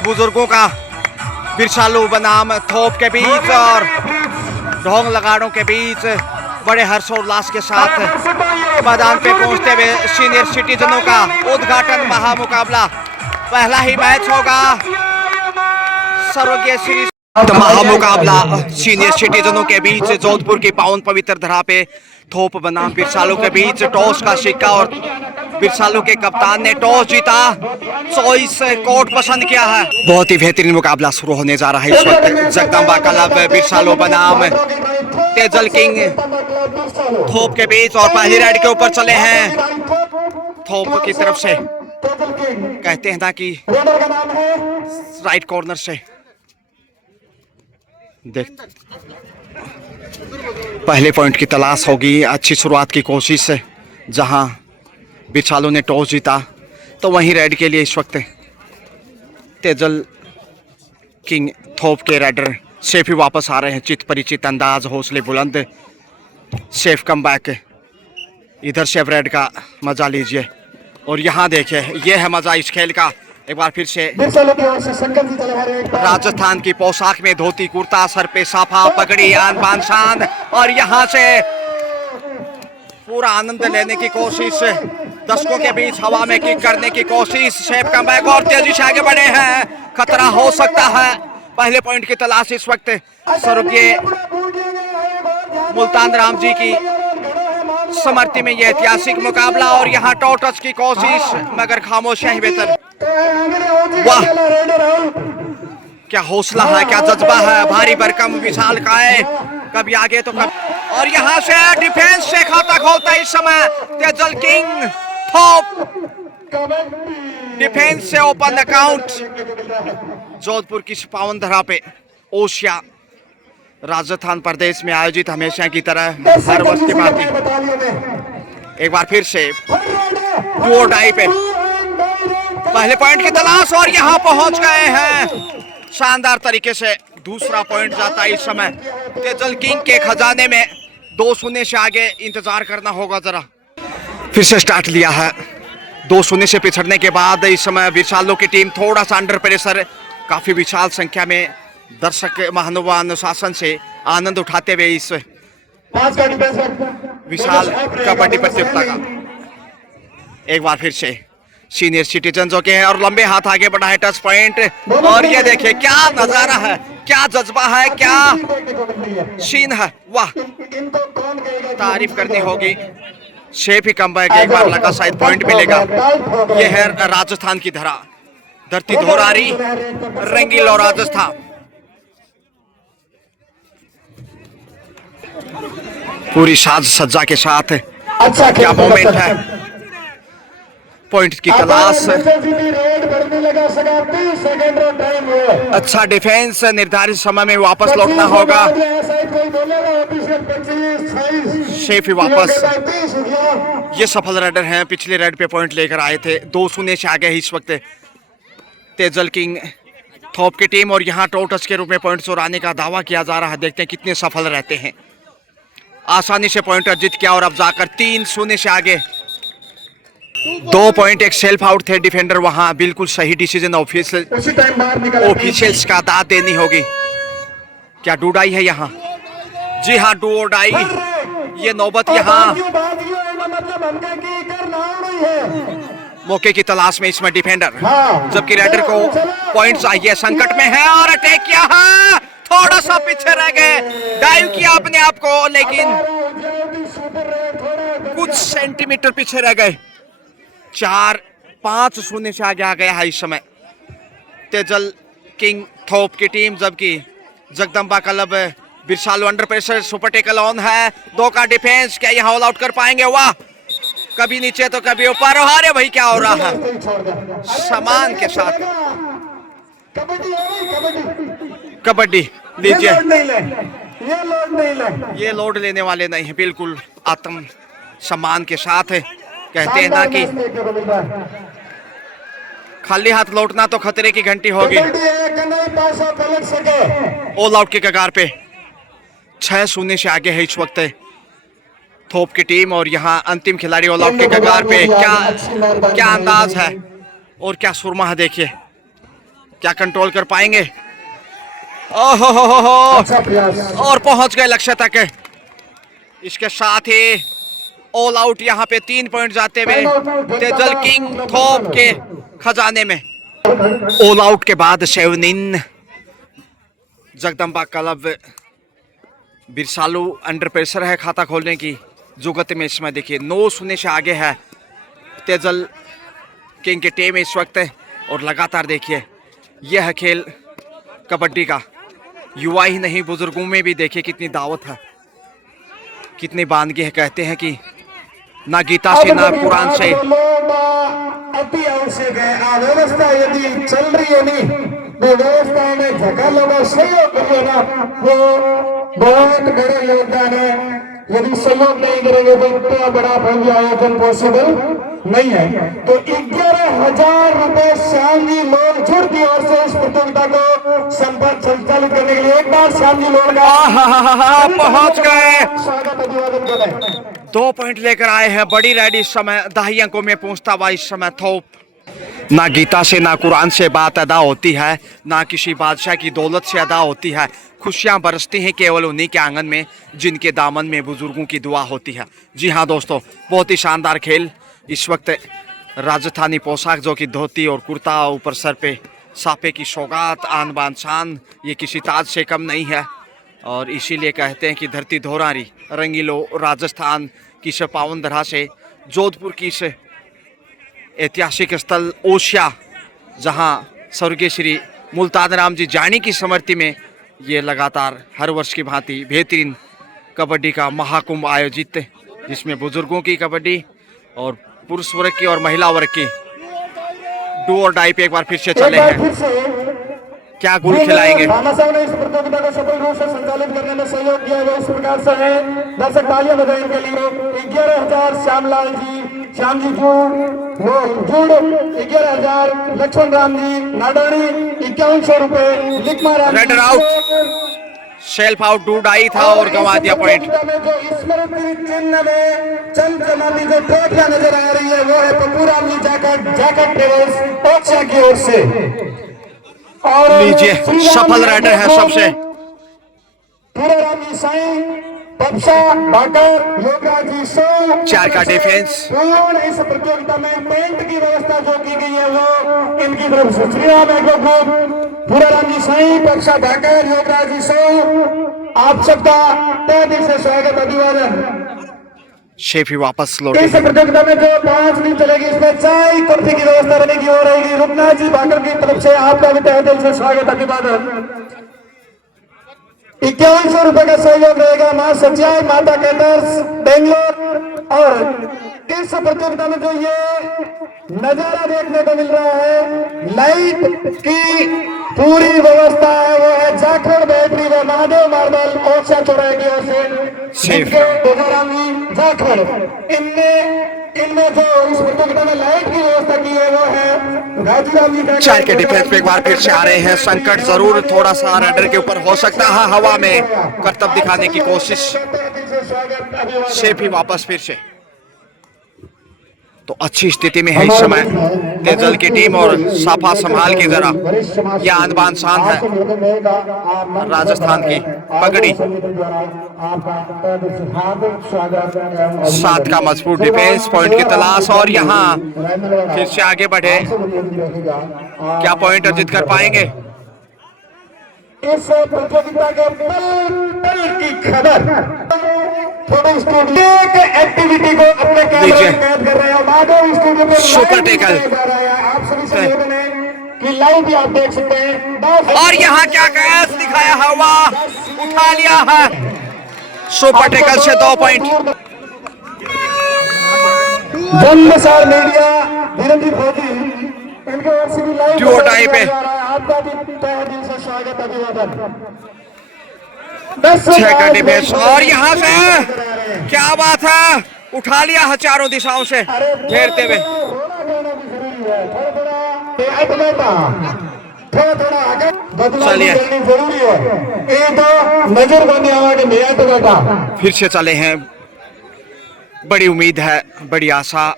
बुजुर्गों का बिरसालू बनाम थोप के बीच और ढोंग लगाड़ों के बीच बड़े हर्षोल्लास के साथ मैदान पे पहुंचते हुए सीनियर सिटीजनों का उद्घाटन महामुकाबला। पहला ही मैच होगा सर्वज्ञ श्री महामुकाबला सीनियर सिटीजनों के बीच जोधपुर की पावन पवित्र धरा पे थोप बनाम बिरसालू के बीच टॉस का सिक्का और बिरसालू के कप्तान ने टॉस जीता, चॉइस कोर्ट पसंद किया है। बहुत ही बेहतरीन मुकाबला शुरू होने जा रहा है इस वक्त। जगदम्बा क्लब बिरसालू बनाम तेजल किंग थोप के बीच और पहली राइड के ऊपर चले हैं थोप की तरफ से। कहते हैं ना कि राइट कॉर्नर से देख पहले पॉइंट की तलाश होगी। अच्छी शुरुआत की कोशिश है, जहां बिरसालू ने टॉस जीता तो वहीं रेड के लिए इस वक्त तेजल किंग थोप के रेडर सेफ ही वापस आ रहे हैं। चित परिचित अंदाज, हौसले बुलंद, सेफ कम बैक। इधर सेफ रेड का मजा लीजिए और यहाँ देखिए, ये है मजा इस खेल का। एक बार फिर से राजस्थान की पोशाक में धोती कुर्ता, सर पे साफा, पगड़ी, आन बान शान और यहाँ से पूरा आनंद लेने की कोशिश, दर्शकों के बीच हवा में किक करने की कोशिश। शेप का बैक और तेजी से आगे बढ़े हैं, खतरा हो सकता है। पहले पॉइंट की तलाश इस वक्त स्वर्गीय मुल्तान राम जी की समर्थी में यह ऐतिहासिक मुकाबला और यहाँ टॉस की कोशिश, मगर खामोश है बेहतर। वाह, क्या हौसला है, क्या जज्बा है। भारी भरकम विशाल काय, कभी आगे तो कभी। और यहाँ से डिफेंस से खाता खोलता इस समय तेजल किंग थोप। डिफेंस से ओपन अकाउंट। जोधपुर की पावन धरा पे ओशिया राजस्थान प्रदेश में आयोजित हमेशा की तरह हर वर्ष की भांति एक बार फिर से डू डाई पे पहले पॉइंट की तलाश और यहां पहुंच गए हैं शानदार तरीके से। दूसरा पॉइंट जाता है इस समय तेजल किंग के खजाने में। 2-0 से आगे इंतजार करना होगा जरा। फिर से स्टार्ट लिया है 2-0 से पिछड़ने के बाद। इस समय बिरसालू की टीम थोड़ा सा अंडर प्रेशर, काफी विशाल संख्या में दर्शक महानुभाव अनुशासन से आनंद उठाते हुए इस विशाल कबड्डी प्रतियोगिता का। एक बार फिर से सीनियर सिटीजन जो के हैं और लंबे हाथ आगे बढ़ा है टच पॉइंट। और ये देखिए क्या नजारा है, क्या जज्बा है, क्या सीन है। वाह, तारीफ करनी होगी। शेफ ही कम बैक, एक बार लगा शायद पॉइंट मिलेगा। ये है राजस्थान की धरा, धरती धोरारी, रंगीला राजस्थान। पूरी साज सज्जा के साथ क्या मोमेंट है। पॉइंट की तलाश, अच्छा डिफेंस, निर्धारित समय में वापस लौटना होगा। शेफ ही वापस, ये सफल रेडर हैं, पिछले रेड पे पॉइंट लेकर आए थे। 2-0 से आगे इस वक्त तेजल किंग थोप की टीम और यहाँ टॉस के रूप में पॉइंट चुराने का दावा किया जा रहा है। देखते हैं कितने सफल रहते हैं। आसानी से पॉइंट अर्जित किया और अब जाकर 3-0 से आगे। 2 पॉइंट, एक सेल्फ आउट थे डिफेंडर, वहां बिल्कुल सही डिसीजन ऑफिशियल्स का दाद देनी होगी। क्या डूडाई है यहाँ? जी हाँ, डू डाई। ये नौबत यहाँ मौके की तलाश में इसमें डिफेंडर, जबकि रेडर को पॉइंट चाहिए, संकट में है और अटैक किया है। थोड़ा सा पीछे रह गए, डाइव किया अपने आप को, लेकिन कुछ सेंटीमीटर पीछे रह गए। 4-5-0 से आगे आ गया है इस समय तेजल किंग थोप की टीम, जबकि जगदम्बा क्लब बिरसालू under pressure, super tackle on है। 2 का डिफेंस, क्या यहाँ ऑल आउट कर पाएंगे? वाह, कभी नीचे तो कभी ऊपर। अरे भाई क्या हो रहा है, सामान के साथ कबड्डी लीजिए। ये लोड लेने वाले नहीं है, बिल्कुल आत्म सम्मान के साथ है। कहते हैं ना कि खाली हाथ लौटना तो खतरे की घंटी होगी। ऑल आउट के कगार पे 6-0 से आगे है इस वक्त थोप की टीम और यहाँ अंतिम खिलाड़ी ऑल आउट के कगार पे। क्या अंदाज है और क्या सुरमा है, देखिए क्या कंट्रोल कर पाएंगे? ओहो और पहुंच गए लक्ष्य तक। इसके साथ ही ऑल आउट यहाँ पे 3 पॉइंट जाते हुए तेजल किंग थोप के खजाने में। ऑल आउट के बाद शेवनिन जगदम्बा क्लब बिरसालू अंडर प्रेशर है खाता खोलने की जुगत में। इसमें देखिए 9 शून्य से आगे है तेजल किंग की टीम इस वक्त। और लगातार देखिए यह है खेल कबड्डी का। युवा ही नहीं बुजुर्गों में भी देखिए कितनी दावत है, कितनी बानगी है। कहते हैं कि ना गीता से ना कुरान से। अति आवश्यक है अव्यवस्था यदि चल रही है नहीं तो व्यवस्था में धक्का लगा सहयोग करिए ना, वो बहुत बड़ा योगदान है। यदि सहयोग नहीं करेंगे तो इतना बड़ा भव्य आयोजन पॉसिबल नहीं है। तो 11,000 रुपए श्याम जी लोन जुड़ की ओर से इस प्रतियोगिता को संचालित करने के लिए एक बार श्याम जी लोन का पहुंच गए। स्वागत अभिवादन करें। 2 पॉइंट लेकर आए हैं बड़ी रेड। इस समय 10 अंकों में पहुंचता हुआ इस समय थोप। ना गीता से ना कुरान से बात अदा होती है, ना किसी बादशाह की दौलत से अदा होती है। खुशियां बरसती हैं केवल उन्हीं के आंगन में जिनके दामन में बुजुर्गों की दुआ होती है। जी हाँ दोस्तों, बहुत ही शानदार खेल। इस वक्त राजस्थानी पोशाक जो कि धोती और कुर्ता, ऊपर सर पे साफे की सौगात, आन बान शान, ये किसी ताज से कम नहीं है। और इसीलिए कहते हैं कि धरती धोरारी रंगीलो राजस्थान की इस पावन धरा से, जोधपुर की इस ऐतिहासिक स्थल ओसिया, जहां स्वर्गीय श्री मुल्तान राम जी जानी की स्मृति में ये लगातार हर वर्ष की भांति बेहतरीन कबड्डी का महाकुंभ आयोजित, जिसमें बुजुर्गों की कबड्डी और पुरुष वर्ग की और महिला वर्ग की डू और डाई पे एक बार फिर से चले हैं। क्या गोल खिलाएंगे? राणा साहब ने इस प्रतियोगिता को सफल रूप से संचालित करने में सहयोग किया है। इस प्रकार से है दर्शक तालियां बजाएं इनके लिए। 11,000 श्यामलाल जी, श्याम जी जुड़ 11,000, लक्ष्मण राम जी नाडानी 5100 रुपए, Likhma Ram raider out, self out, do die था और गंवा दिया पॉइंट। जो स्मृति चिन्ह में चमचमाती जो ट्रॉफियां नजर आ रही है वो है पप्पू राम जी जैकेट ट्रेवल्स ओक्सा की ओर से। और लीजिए सफल राइडर है सबसे पूरा राम जी साईं, पप्सा बाकर, योगराज जी सो 4 का डिफेंस। पूर्ण इस प्रतियोगिता में पेंट की व्यवस्था जो की गई है वो इनकी तरफ से। श्री राम एग्रो ग्रुप, पूरा राम जी साईं, पप्सा बाकर, योगराज जी सो, आप सबका तहे दिल से स्वागत अभिवादन। शेफी वापस इस लौटे। प्रतियोगिता में जो 5 दिन चलेगी इसमें चाय कॉफी की व्यवस्था रहने की हो रहेगी। रुकनाथ जी बाकर की तरफ से आपका भी तहे दिल से स्वागत अभिवादन। 5100 रुपए का सहयोग रहेगा मां सच्चाई माता कैटर्स बेंगलोर। और इस प्रतियोगिता में जो ये नजारा देखने को मिल रहा है, लाइट की पूरी व्यवस्था है वो है जाखड़ बैटरी व महादेव मार्बल ओरछा चौराहे की ओर से। जाखड़ इनमें जो इस प्रतियोगिता में लाइट की व्यवस्था की है वो है राजूराम जी। 4 के डिफेंस पे एक बार फिर से आ रहे हैं। संकट जरूर थोड़ा सा रेडर के ऊपर हो सकता है, हवा में करतब दिखाने की कोशिश। शेफी वापस फिर से तो अच्छी स्थिति में है इस समय तेजल की टीम और साफा संभाल के जरा। यह आन बान शान है राजस्थान की पगड़ी। 7 का मजबूत डिफेंस, पॉइंट की तलाश और यहाँ फिर से आगे बढ़े। क्या पॉइंट अर्जित कर पाएंगे? इस प्रतियोगिता के पल की खबर एक्टिविटी को अपने कैमरे में कैद कर रहे हैं। सुपर टेकल आप सभी सहयोग ने कि लाइव भी आप देख सकते हैं। और यहाँ क्या कैच दिखाया, हवा उठा लिया है। सुपर टेकल से 2 पॉइंट। जन्मसार मीडिया धीरेन्द्र फौजी इनके ओर से भी लाइव डू और डाई पे आपका भी तहे दिल से स्वागत अभिवादन। 6 का डिफेंस और यहाँ से क्या बात है, उठा लिया है चारों दिशाओं से घेरते हुए। चलिए जरूरी है ये तो नजर बंदी आवाज में तो बेटा फिर से चले हैं। बड़ी उम्मीद है, बड़ी आशा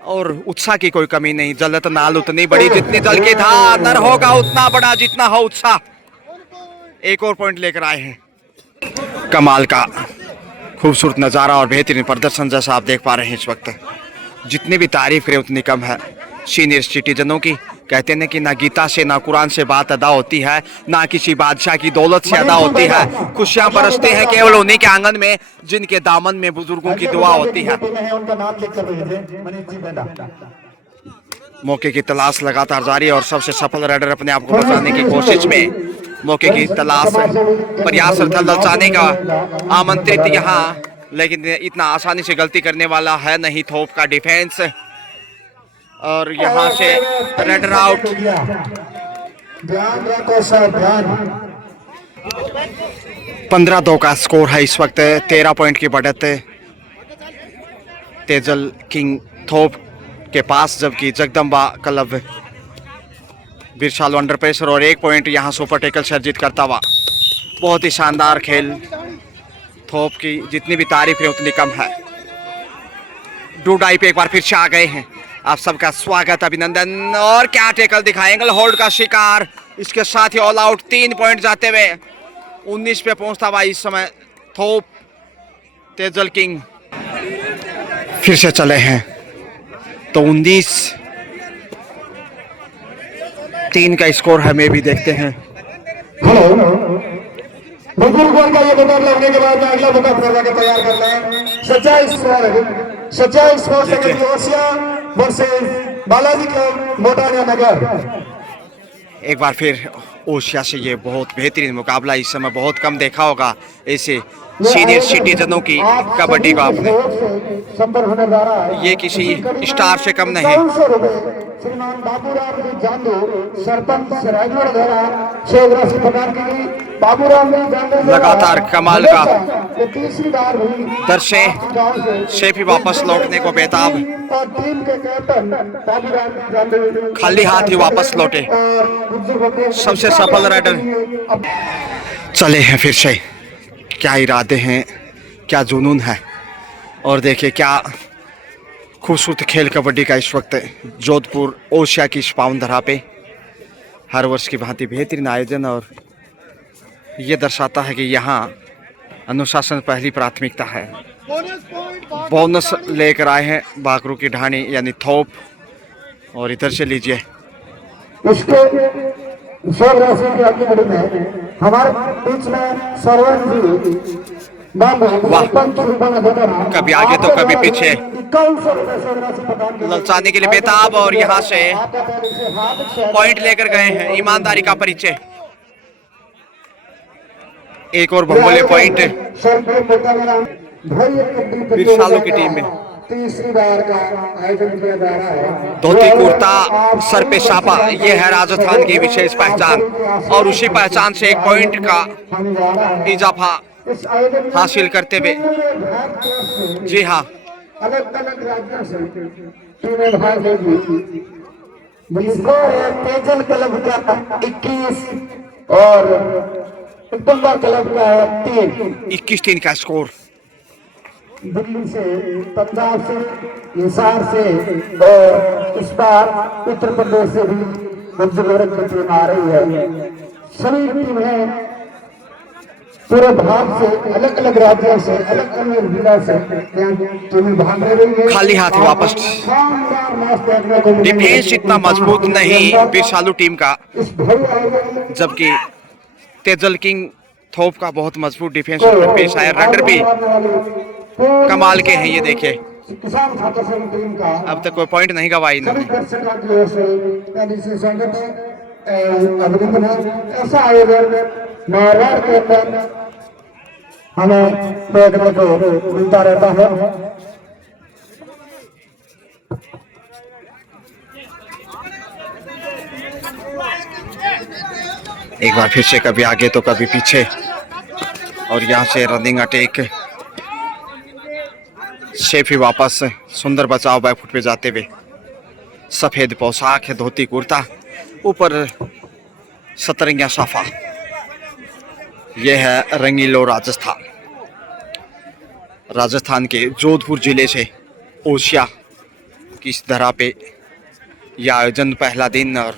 और उत्साह की कोई कमी नहीं। जलत नाल उतनी बड़ी जितनी जल की धार होगा उतना बड़ा जितना हो उत्साह। एक और पॉइंट लेकर आए हैं। कमाल का खूबसूरत नज़ारा और बेहतरीन प्रदर्शन जैसा आप देख पा रहे हैं इस वक्त। जितनी भी तारीफ करें उतनी कम है सीनियर सिटीजनों की। कहते हैं कि ना गीता से ना कुरान से बात अदा होती है, ना किसी बादशाह की दौलत से अदा होती है। खुशियां बरसते हैं केवल उन्हीं के आंगन में जिनके दामन में बुजुर्गों की दुआ होती है। मौके की तलाश लगातार जारी है और सबसे सफल राइडर अपने आप को बचाने की कोशिश में मौके की तलाश प्रयासरत ललचाने का आमंत्रित यहाँ, लेकिन इतना आसानी से गलती करने वाला है नहीं थोप का डिफेंस। और यहाँ से रेडर आउट। ध्यान रखो सर, ध्यान। 15-2 का स्कोर है इस वक्त। 13 पॉइंट की बढ़त तेजल किंग थोप के पास, जबकि जगदम्बा क्लब बिरसाल अंडर प्रेशर और 1 पॉइंट यहाँ सुपर टेकल सर्जित करता हुआ। बहुत ही शानदार खेल। थोप की जितनी भी तारीफ है उतनी कम है। डूडाई पे एक बार फिर से आ गए हैं। आप सबका स्वागत, अभिनंदन। और क्या टेकल दिखाए, एंगल होल्ड का शिकार। इसके साथ ही ऑल आउट। 3 पॉइंट जाते हुए 19 पे पहुंचता हुआ इस समय थोप। तेजल किंग फिर से चले हैं तो 19-3 का स्कोर हमें भी देखते हैं। बुजुर्गों का ये विकेट लगने के बाद में अगला विकेट करने के तैयार कर लें। Sachchai sports secretary Osian versus Balaji club Motaliya Nagar. एक बार फिर ओशिया से ये बहुत बेहतरीन मुकाबला। इस समय बहुत कम देखा होगा ऐसे सीनियर सिटीजनों की कबड्डी का आपने। ये किसी स्टार से कम नहीं। श्रीमान बाबूराम जी जांदू सरपंच राजगढ़ द्वारा 6 राशि प्रदान की गई। बाबूराम जी जांदू लगातार कमाल का तीसरी बार हुई दर्शे से भी वापस लौटने को बेताब। और टीम के कैप्टन बाबूराम जी जांदू खाली हाथ ही वापस लौटे। सबसे सफल राइडर चले हैं फिर से। क्या इरादे हैं, क्या जुनून है। और देखिए क्या खूबसूरत खेल कबड्डी का इस वक्त जोधपुर ओशिया की इस पावन धरा पे हर वर्ष की भांति बेहतरीन आयोजन। और ये दर्शाता है कि यहाँ अनुशासन पहली प्राथमिकता है। बोनस लेकर आए हैं बाकरू की ढाणी यानी थोप। और इधर से लीजिए उसके 6 राशि की आगे बढ़ी में हमारे बीच में सरवन जी वाह, कभी आगे तो कभी पीछे ललचाने के लिए बेताब। और यहाँ से पॉइंट लेकर गए हैं। ईमानदारी का परिचय। एक और बहुमूल्य पॉइंट बिरसालों की टीम में। तीसरी बार का आयोजन किया जा रहा है। धोती कुर्ता सर पे छापा, ये है राजस्थान की विशेष पहचान। और उसी पहचान से 1 पॉइंट का इजाफा हासिल करते हुए, जी हाँ, अलग अलग राज्यों से टीमें भाग लेगी। तेजल क्लब का 21 और जगदम्बा क्लब का 3। 21-3 का स्कोर। दिल्ली से, पंजाब से, हिसार से और इस बार उत्तर प्रदेश से भी मंजूरत की टीम आ रही है। सभी टीमें पूरे भारत से, अलग अलग राज्यों से, अलग अलग जिला से टीमें भाग ले रही है। खाली हाथ वापस। डिफेंस इतना मजबूत नहीं बिरसालू टीम का, जबकि तेजल किंग थोप का बहुत मजबूत डिफेंस पेश आया। रनर भी कमाल के हैं। ये देखिए किसान छात्र संघ टीम का अब तक कोई पॉइंट नहीं गवाई इन्होंने। ऐसा आयोजन महाराष्ट्र के अंदर हमें देखने को मिलता रहता है। एक बार फिर से कभी आगे तो कभी पीछे। और यहाँ से रनिंग अटैक से भी वापस सुंदर बचाव बैकफुट पे जाते हुए। सफेद पोशाक है, धोती कुर्ता, ऊपर सतरंगिया साफा। यह है रंगीलो राजस्थान। राजस्थान के जोधपुर जिले से ओशिया किस तरह पे यह आयोजन पहला दिन और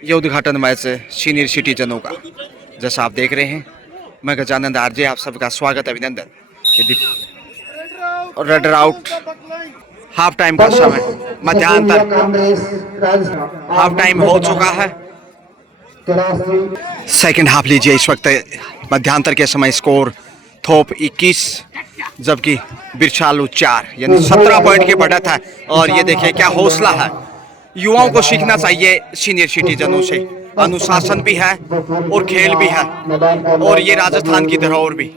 ये उद्घाटन मैच सीनियर सिटीजनों का जैसा आप देख रहे हैं। मैं गजानंद आरजे आप सबका स्वागत अभिनंदन। रेड आउट हाफ टाइम का समय मध्यांतर हाफ टाइम हो चुका है। सेकंड हाफ लीजिए इस वक्त मध्यांतर के समय स्कोर थोप 21 जबकि बिरछालू 4 यानी 17 पॉइंट की बढ़त है। और ये देखिए क्या हौसला है, युवाओं को सीखना चाहिए सीनियर सिटीजनों से। अनुशासन भी है और खेल भी है और ये राजस्थान की धरोहर भी।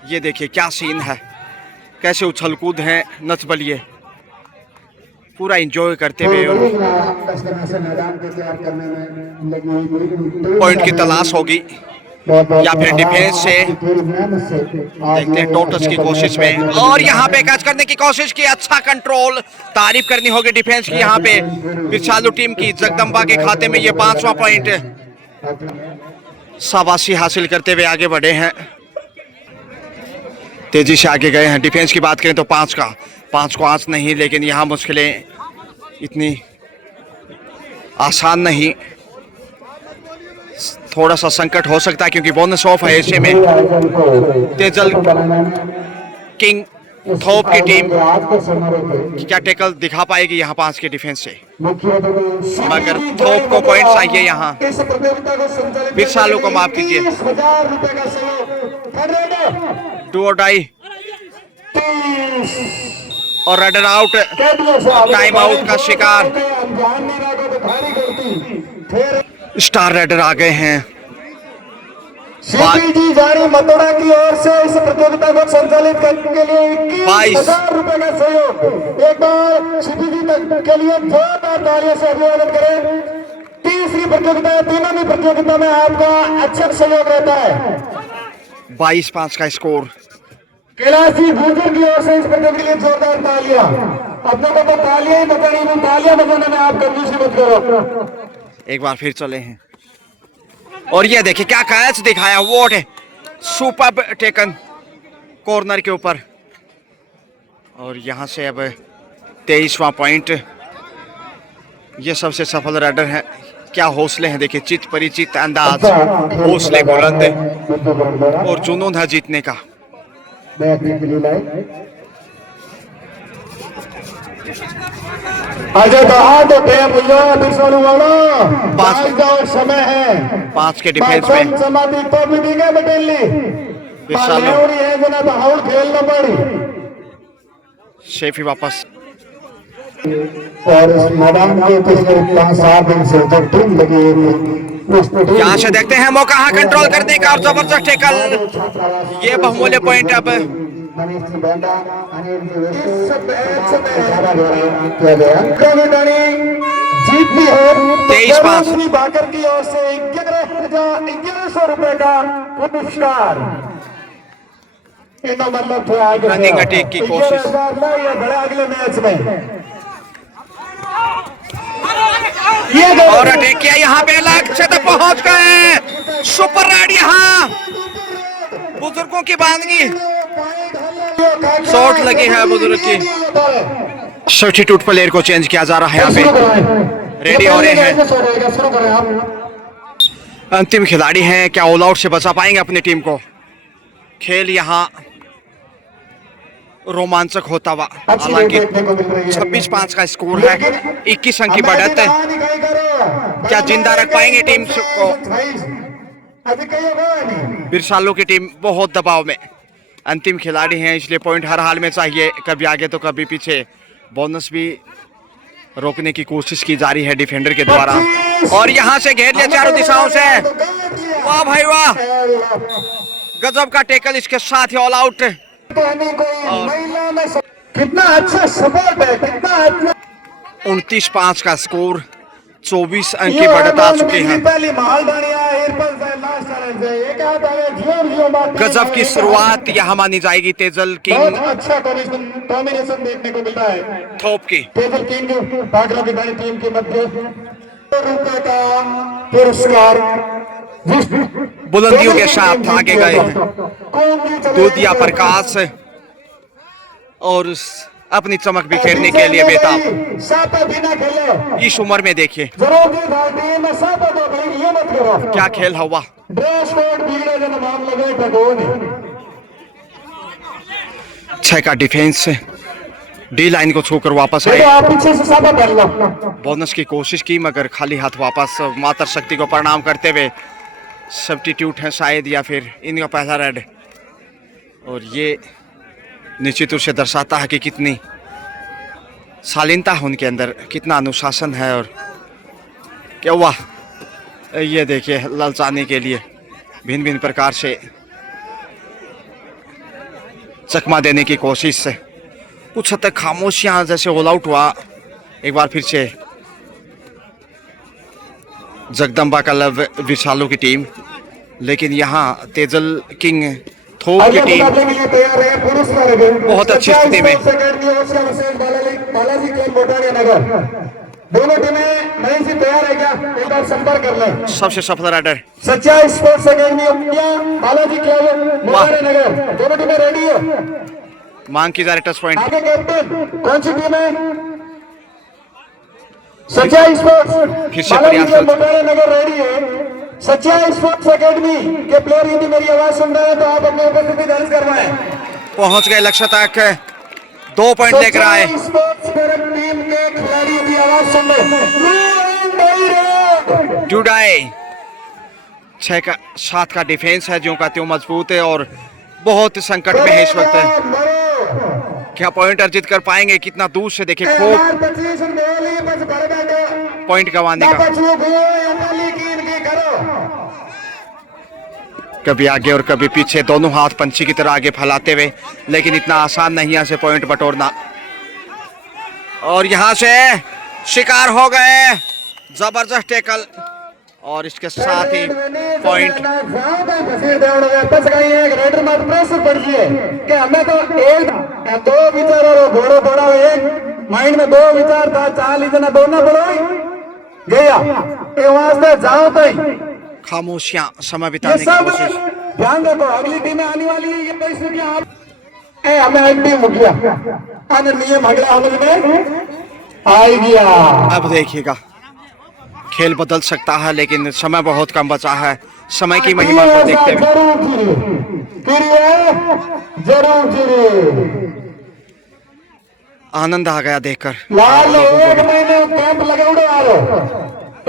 ये देखिए क्या सीन है, कैसे उछल कूद है, नच बलिए पूरा एंजॉय करते हुए पॉइंट की तलाश होगी या फिर डिफेंस से देखते हैं टोटस की कोशिश में। और यहाँ पे कैच करने की कोशिश की, अच्छा कंट्रोल, तारीफ करनी होगी डिफेंस की यहाँ पे बिरछालू टीम की। जगदम्बा के खाते में ये 5वां पॉइंट शाबाशी हासिल करते हुए आगे बढ़े हैं, तेजी से आगे गए हैं। डिफेंस की बात करें तो 5 को आंच नहीं, लेकिन यहाँ मुश्किलें इतनी आसान नहीं, थोड़ा सा संकट हो सकता है क्योंकि बोनस ऑफ है ऐसे में। तेजल किंग थोप की टीम क्या टैकल दिखा पाएगी यहाँ 5 के डिफेंस से, मगर थोप को पॉइंट चाहिए यहाँ। बिरछालू को माफ कीजिए, डू और डाई और रेडर आउट, टाइम आउट का शिकार। स्टार रेडर आ गए हैं। जी जारी मतोड़ा की ओर से इस प्रतियोगिता को संचालित करने के लिए 21,000 रुपए का सहयोग। एक बार सीपी जी के लिए जोरदार तालियों से अभिवादन करें। तीसरी प्रतियोगिता है, तीनों ही प्रतियोगिता में आपका अच्छा सहयोग रहता है। 22-5 का स्कोर। कैलाश जी गुर्जर की ओर से इस प्रतियोगिता के लिए जोरदार तालियां। अपने को तो तालियां ही बजानी, तालियां बजाने में आप कंजूसी मत करो। एक बार फिर चले हैं और ये देखिए क्या कैच दिखाया, वोट है सुपर टेकन कॉर्नर के ऊपर। और यहां से अब 23वां पॉइंट। ये सबसे सफल राइडर है। क्या हौसले हैं, देखिए चित परिचित अंदाज, हौसले बुलंद और जुनून है जीतने का। अजय कहा तो समय है 5 के डिफेंस में शेफी वापस। और इस मैदान के पिछले 5-7 दिन से जो टीम लगी है, यहाँ से देखते हैं मौका है कंट्रोल करने का और जबरदस्त टैकल। ये बहुमूल्य पॉइंट अब 23-5 बाकर की ओर से 11,100 रुपए का पुरस्कार। मतलब रनिंग अटैक की कोशिश। बड़े अगले मैच में और अटैक किया, यहाँ पे लक्ष्य तक पहुंच गए। सुपर राइड यहाँ बुजुर्गों की बांधगी, शॉट लगी है बुजुर्ग की। सब्स्टिट्यूट प्लेयर को चेंज किया जा रहा है, यहाँ पे रेडी हो रहे हैं। अंतिम खिलाड़ी हैं, क्या ऑल आउट से बचा पाएंगे अपनी टीम को। खेल यहाँ रोमांचक होता हुआ, हालांकि 26-5 का स्कोर है, 21 अंक की बढ़त है। क्या जिंदा रख पाएंगे टीम को। बिरछालू की टीम बहुत दबाव में, अंतिम खिलाड़ी हैं इसलिए पॉइंट हर हाल में चाहिए, कभी आगे तो कभी पीछे। बोनस भी रोकने की कोशिश की जा रही है डिफेंडर के द्वारा। और यहां से घेर लिया चारों दिशाओं से। वाह भाई वाह, गजब का टैकल, इसके साथ ही ऑल आउट। कितना अच्छा सपोर्ट है, कितना अच्छा। 29-5 का स्कोर, 24 अंक की बढ़त आ चुकी है। गजब की शुरुआत यहाँ मानी जाएगी तेजल किंग अच्छा कॉम्बिनेशन देखने को मिलता है थोप की। तेजल किंग भागलों की बड़ी टीम के मध्य रुपए का पुरस्कार बुलंदियों के साथ आगे गए दूधिया प्रकाश और अपनी चमक बिखेरने के लिए बेताब। सापा बिना खेले इस उम्र में देखिए जरूर टीम में सापा तो भाई ये मत करो क्या खेल हुआ। ड्रेस कोड बिगड़े जन मामले में भगोनी 6 का डिफेंस डी लाइन को छूकर वापस आए। आप पीछे से सापा कर लो बोनस की कोशिश की मगर खाली हाथ वापस। मातर शक्ति को प्रणाम करते हुए सब्स्टिट्यूट है शायद या फिर इनका पहला रेड। और ये निश्चित रूप से दर्शाता है कि कितनी शालीनता है उनके अंदर, कितना अनुशासन है। और क्या हुआ ये देखिए ललचाने के लिए भिन्न भिन्न प्रकार से चकमा देने की कोशिश से कुछ हद तक खामोशियां जैसे ऑल आउट हुआ एक बार फिर से जगदम्बा क्लब विशालों की टीम। लेकिन यहाँ तेजल किंग थोक की टीम बहुत अच्छी स्थिति में। दोनों टीमें नई से तैयार है क्या? एक बार संपर्क कर लें। सबसे सफल raider Sachchai sports academy Balaji club Mohali Nagar, दोनों टीमें रेडी है। मांग की जा रही टच पॉइंट। आगे कैप्टन कौन सी टीम है? सच्चाई स्पोर्ट्स फिर से बालाजी प्रयास क्लब मोहाली नगर रेडी है। सच्चाई स्पोर्ट्स अकेडमी के प्लेयर यदि मेरी आवाज सुन रहे हैं तो आप अपनी उपस्थिति दर्ज करवाएं। पहुंच गए लक्ष्य तक, 2 पॉइंट लेकर आए। टीम के खिलाड़ी की आवाज सुन जुडाई 6 का 7 का डिफेंस है जो का त्यों मजबूत है और बहुत संकट में है इस वक्त। क्या पॉइंट अर्जित कर पाएंगे? कितना दूर से देखिए खूब पॉइंट गंवाने का। कभी आगे और कभी पीछे, दोनों हाथ पंछी की तरह आगे फैलाते हुए, लेकिन इतना आसान नहीं यहाँ से पॉइंट बटोरना। और यहाँ से शिकार हो गए, जबरदस्त टैकल और इसके साथ ही पॉइंट। दो विचार और घोड़ो थोड़ा एक माइंड में 2 विचार था, 4 जना दोनों बड़ो गया वास्ते जाओ तो खामोशियां समय बिताने की कोशिश। ध्यान रखो अगली टीमें आने वाली है। ये पैसे आप हमें एक टीम मुखिया अगर नियम अगला हमल में आई गया। अब देखिएगा खेल बदल सकता है लेकिन समय बहुत कम बचा है। समय की महिमा को देखते हुए आनंद आ गया देखकर। लाल 1 महीने कैंप लगाओ आ रहे,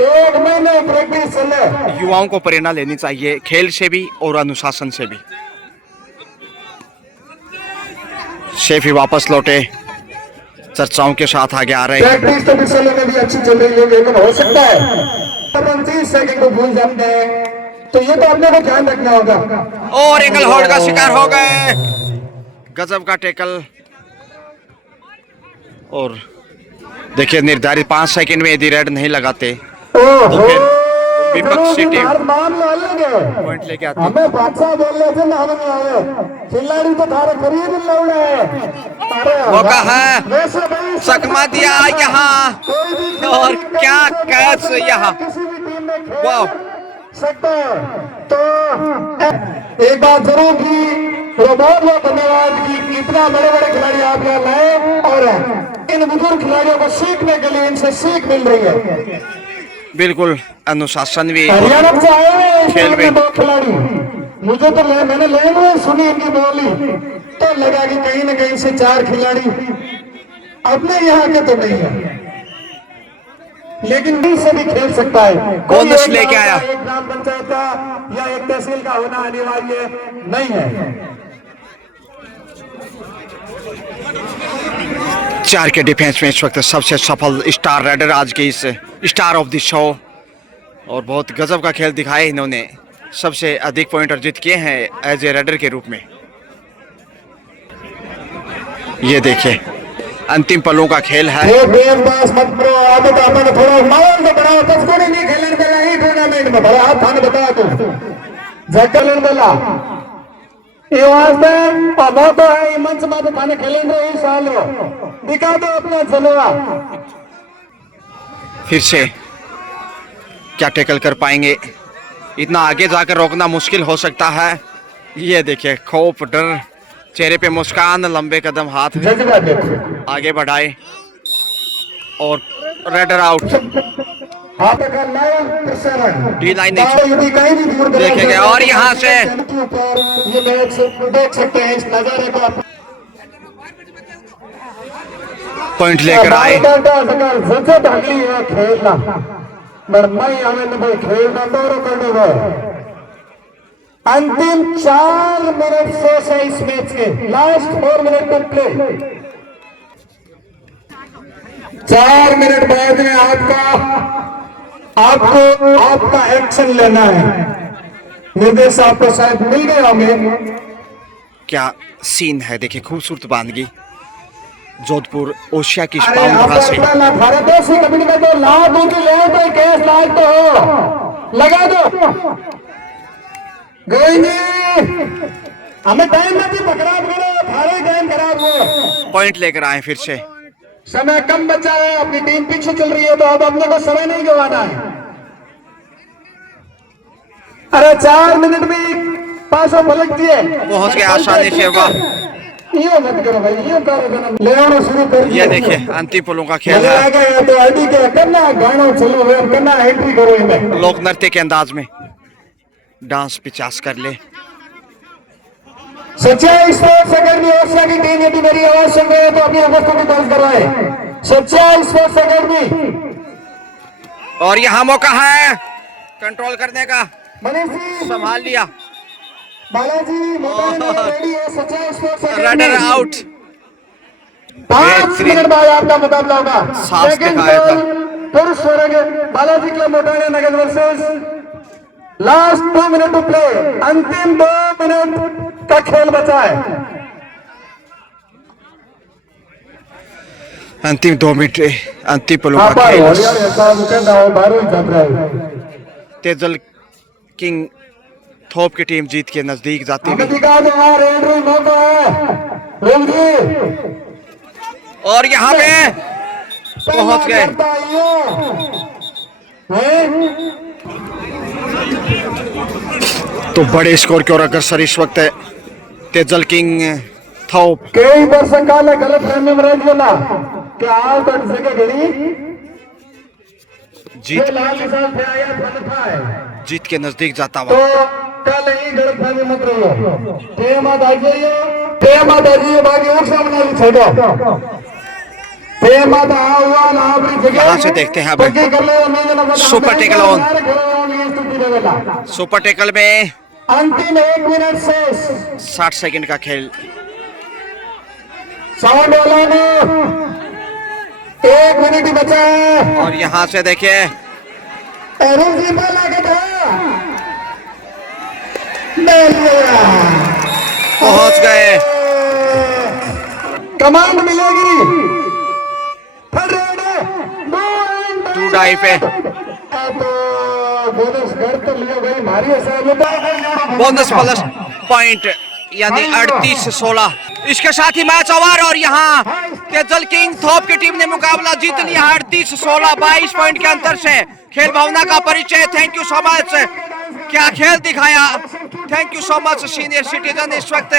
1 महीने प्रैक्टिस चले। युवाओं को प्रेरणा लेनी चाहिए खेल से भी और अनुशासन से भी। शेफी वापस लौटे, चर्चाओं के साथ आगे आ रहे हैं। प्रैक्टिस तो विशालों में भी अच्छी चल रही है लेकिन हो सकता है 30 सेकंड को भूल जाते हैं तो ये तो अपने को ध्यान रखना होगा। और एंगल होल्ड का शिकार हो गए, गजब का टैकल। और देखिए निर्धारित 5 सेकंड में यदि रेड नहीं लगाते तो फिर विपक्षी टीम पॉइंट लेके आती। हमें बादशाह बोल रहे थे ना, हमें खिलाड़ी तो थारे खरीद लौड़े हैं। मौका है, चकमा दिया यहाँ और क्या कैच यहाँ। किसी भी टीम में खेल वाह सकता है तो एक बात जरूर की तो बहुत बहुत धन्यवाद कि इतना बड़े बड़े खिलाड़ी आप यहाँ लाए और इन बुजुर्ग खिलाड़ियों को सीखने के लिए इनसे सीख मिल रही है। बिल्कुल अनुशासन भी हरियाणा से आए हैं खेल में। 2 खिलाड़ी मुझे तो मैंने लैंग्वेज सुनी इनकी बोली तो लगा कि कहीं ना कहीं से 4 खिलाड़ी अपने यहाँ के तो नहीं है लेकिन भी से भी खेल सकता है। बोनस लेके आया। एक ग्राम पंचायत का या एक तहसील का होना अनिवार्य नहीं है। 4 के डिफेंस में इस वक्त सबसे सफल स्टार राइडर आज के इस स्टार ऑफ द शो और बहुत गजब का खेल दिखाया इन्होंने। सबसे अधिक पॉइंट अर्जित किए हैं एज ए राइडर के रूप में। ये देखिए अंतिम पलों का खेल है। मत करो आगे तो अपने थोड़ा माहौल तो बनाओ, तस्कोरी नहीं खेलने देना ही टूर्नामेंट में भला हाथ थाने बता तू जगलन बोला ये वास्ते और तो है मंच में तो थाने खेलेंगे इस साल दिखा दो अपना जलवा। फिर से क्या टैकल कर पाएंगे? इतना आगे जाकर रोकना मुश्किल हो सकता है। ये देखिए खौफ डर चेहरे पे मुस्कान, लंबे कदम हाथ जज्बा देखो। आगे बढ़ाए और रेडर आउट। हाथ का लाइन प्रसारण डी लाइन कहीं भी दूर देखेंगे और यहाँ से ये मैच देख सकते हैं इस नजारे को। पॉइंट लेकर आए। सबसे ढंगली है खेलना मई हमें भाई खेलना दौरों करने गए। अंतिम 4 मिनट शेष है इस मैच के। लास्ट 4 मिनट तक प्ले। 4 मिनट बाद में आपका एक्शन लेना है। निर्देश आपको शायद मिल गए होंगे। क्या सीन है, देखिए खूबसूरत बांदगी जोधपुर ओशिया की पाउंडरा से। भारतदेशी कबड्डी में तो लाभ उनकी ले तो केस लाभ तो हो लगा दो हमें टाइम में भी पकड़ा थारे टाइम खराब हुआ। पॉइंट लेकर आए फिर से। समय कम बचा है, अपनी टीम पीछे चल रही है तो अब अपने को समय नहीं गंवाना है। अरे 4 मिनट में पासों पलट दिए। पहुंच गए आसानी से। वाह, ये मत करो भाई, ये करो ले शुरू कर। ये देखिए अंतिम पलों का खेल है। तो आईडी के करना गाना चलो करना एंट्री करो इनमें। लोक नृत्य के अंदाज में डांस 50 कर ले। सच्चाई स्पोर्ट्स अकेडमी ओसिया की टीम यदि मेरी आवाज सुन रहे हैं तो अपनी अवस्था को दर्ज करवाए। सच्चाई स्पोर्ट्स अकेडमी। और यहाँ मौका है कंट्रोल करने का, मनीष जी संभाल लिया। बालाजी रेडी है। सच्चाई स्पोर्ट्स रनर आउट। 5 मिनट बाद आपका मुकाबला होगा। सेकंड पुरुष वर्ग Balaji club Motane Nagar versus last 2 minute to play. अंतिम 2 मिनट का खेल बचा है। अंतिम 2 मिनट अंतिम पलों का खेल। तेजल किंग थोप की टीम जीत के नजदीक जाती हुई और यहाँ पे पहुंच गए। तो बड़े स्कोर की ओर अग्रसर इस वक्त है तेजल किंग थोप। कई वर्ष काले गलत फहमी में रह गया क्या आप जगह घड़ी जीत के नजदीक जाता हुआ। तो कल ही गलत फहमी मत रहो। टेमत आ जाइए बाकी और सामने छोड़ो। यहाँ से देखते हैं अब super tackle on. Super tackle में अंतिम 1 मिनट से 60 सेकंड का खेल। साउंड वाला ने 1 मिनट ही बचा है। और यहाँ से देखिए पहुंच गए। कमांड मिलेगी 2 डाई पे बोनस घर तो लिया भाई मारी बोनस प्लस पॉइंट यानी 38-16। इसके साथ ही मैच ओवर और यहाँ तेजल किंग थोप की टीम ने मुकाबला जीत लिया 38-16 22 पॉइंट के अंतर से। खेल भावना का परिचय। Thank you so much. क्या खेल दिखाया। Thank you so much senior citizen. इस वक्त